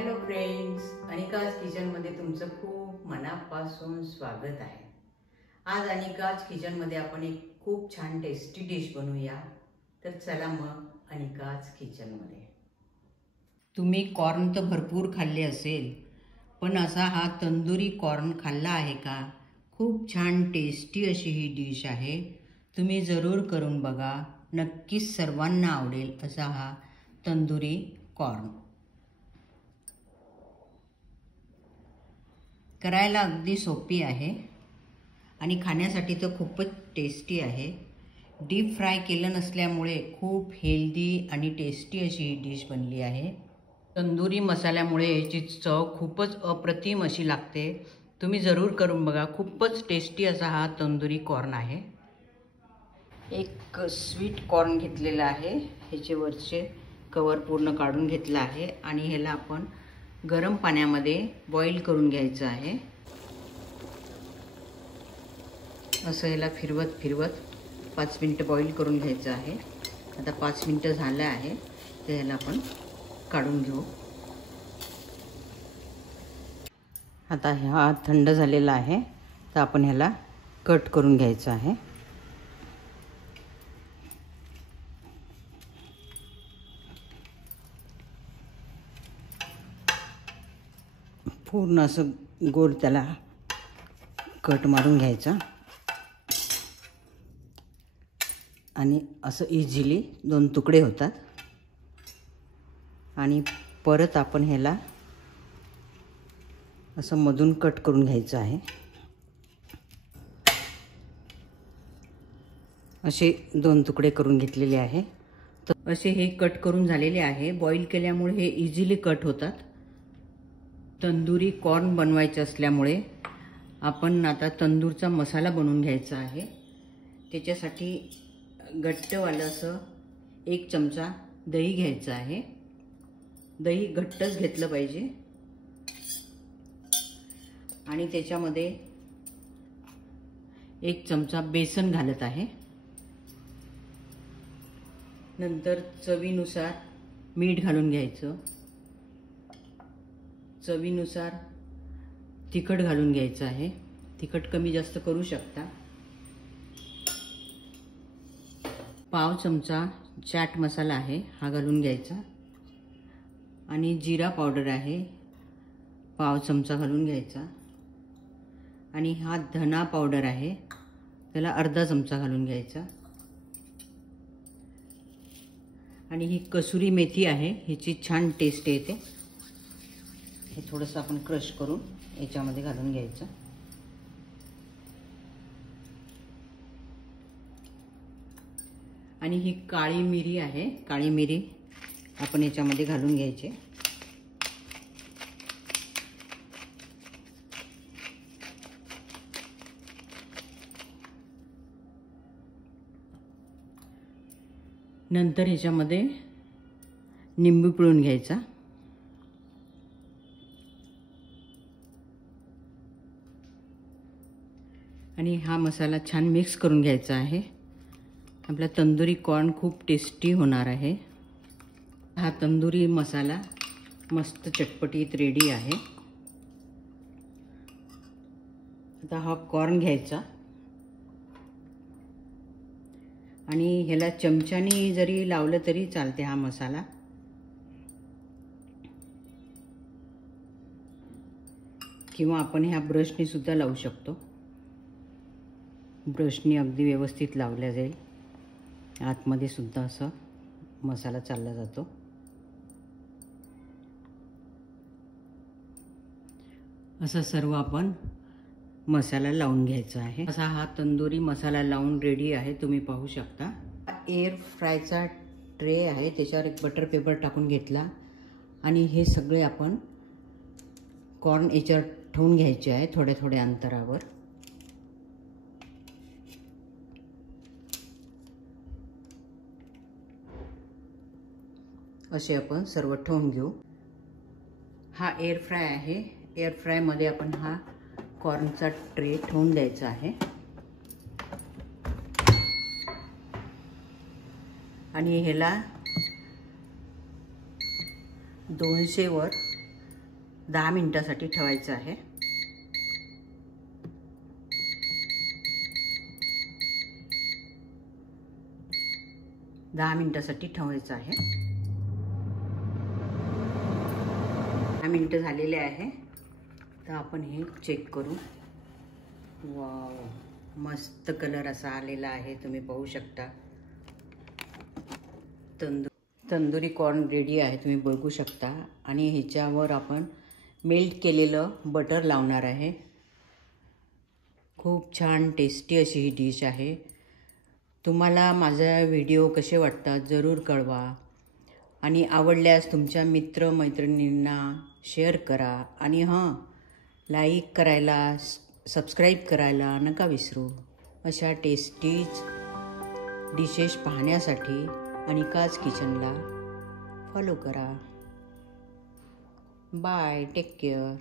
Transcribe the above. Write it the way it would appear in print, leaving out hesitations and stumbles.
Hello friends, अनिकाज किचनमध्ये तुमचं खूप मनापासून स्वागत आहे। आज अनिकाज किचनमध्ये आपण एक खूप छान टेस्टी डिश बनवूया। तर चला मग अनिकाज किचनमध्ये। तुम्ही कॉर्न तर भरपूर खाल्ले असेल, पण असा हा तंदुरी कॉर्न खाल्ला आहे का? खूप छान टेस्टी अशी ही डिश आहे। तुम्ही जरूर करून बघा, नक्कीच सर्वांना आवडेल असा हा तंदुरी कॉर्न। करायला अगदी सोपी आहे आणि खाण्यासाठी तर खूपच टेस्टी आहे। डीप फ्राय केलं नसल्यामुळे खूप हेल्दी आणि टेस्टी अशी ही डिश बनली आहे। तंदुरी मसाल्यामुळे याची चव खूपच अप्रतिम अशी लागते। तुम्ही जरूर करून बघा, खूपच टेस्टी असा हा तंदुरी कॉर्न आहे। एक स्वीट कॉर्न घेतलेला आहे, ह्याचे वरचे कवर पूर्ण काढून घेतला आहे आणि ह्याला आपण गरम पाण्यामध्ये बॉईल करून घ्यायचं आहे। असं ह्याला फिरवत फिरवत 5 मिनिटं बॉईल करून घ्यायचं आहे। आता 5 मिनिटं झालं आहे, तर ह्याला आपण काढून घेऊ। आता हा थंड झालेला आहे, तर आपण ह्याला कट करून घ्यायचं आहे। पूर्ण असं गोल त्याला कट मारून घ्यायचा आणि असं इझिली 2 तुकडे होतात। आणि परत आपण ह्याला असं मधून कट करून घ्यायचं आहे। असे 2 तुकडे करून घेतलेले आहे। तर असे हे कट करून झालेले आहे। बॉईल केल्यामुळे हे इझिली कट होतात। तंदुरी कॉर्न बनवायचे असल्यामुळे आपण आता तंदूरचा मसाला बनवून घ्यायचा आहे। त्याच्यासाठी घट्टवालं असं 1 चमचा दही घ्यायचं आहे। दही घट्टच घेतलं पाहिजे आणि त्याच्यामध्ये 1 चमचा बेसन घालत आहे। नंतर चवीनुसार मीठ घालून घ्यायचं। चवीनुसार तिखट घालून घ्यायचं आहे। तिखट कमी जास्त करू शकता। पाव चमचा चाट मसाला आहे, हा घालून घ्यायचा आणि जिरा पावडर आहे, पाव चमचा घालून घ्यायचा आणि हा धना पावडर आहे, त्याला अर्धा चमचा घालून घ्यायचा आणि ही कसुरी मेथी आहे, ह्याची छान टेस्ट येते। हे थोडंसं आपण क्रश करून याच्यामध्ये घालून घ्यायचं आणि ही काळी मिरी आहे, काळी मिरी आपण याच्यामध्ये घालून घ्यायची। नंतर ह्याच्यामध्ये निंबू पिळून घ्यायचा आणि हा मसाला छान मिक्स करून घ्यायचा आहे। आपला तंदुरी कॉर्न खूप टेस्टी होणार आहे। हा तंदुरी मसाला मस्त चटपटीत रेडी आहे। आता हा कॉर्न घ्यायचा आणि ह्याला चमच्याने जरी लावलं तरी चालते हा मसाला। किंवा आपण ह्या ब्रशने सुद्धा लावू शकतो। ब्रशने अगदी व्यवस्थित लावल्या जाईल, आतमध्ये सुद्धा असं मसाला चालला जातो। असं सर्व आपण मसाला लावून घ्यायचा आहे। असा हा तंदुरी मसाला लावून रेडी आहे, तुम्ही पाहू शकता। एअर फ्रायचा ट्रे आहे, त्याच्यावर एक बटर पेपर टाकून घेतला आणि हे सगळे आपण कॉर्न याच्यावर ठेवून घ्यायचे आहे थोड्या थोड्या अंतरावर। असे आपण सर्व ठेवून घेऊ। हा एअर फ्राय आहे, एअर फ्राय मध्ये आपण हा कॉर्नचा ट्रे ठेवून द्यायचा आहे आणि ह्याला 200 वर 10 मिनिटासाठी ठेवायचं आहे. दहा मिनिटासाठी ठेवायचं आहे. 10 मिनिटं झालेले आहे. तर आपण हे चेक करू. वाव, मस्त कलर असा आलेला आहे, तुम्ही पाहू शकता. तंदुरी कॉर्न रेडी आहे, तुम्ही बघू शकता. आणि ह्याच्यावर आपण मेल्ट केलेलं बटर लावणार आहे. खूप छान टेस्टी अशी ही डिश आहे. तुम्हाला माझा व्हिडिओ कसे वाटतात जरूर कळवा. आणि आवडल्यास तुमच्या मित्रमैत्रिणींना शेअर करा. आणि हां, लाईक करायला, सबस्क्राईब करायला नका विसरू. अशा टेस्टीज डिशेस पाहण्यासाठी अनिकाज किचनला फॉलो करा. Bye, take care.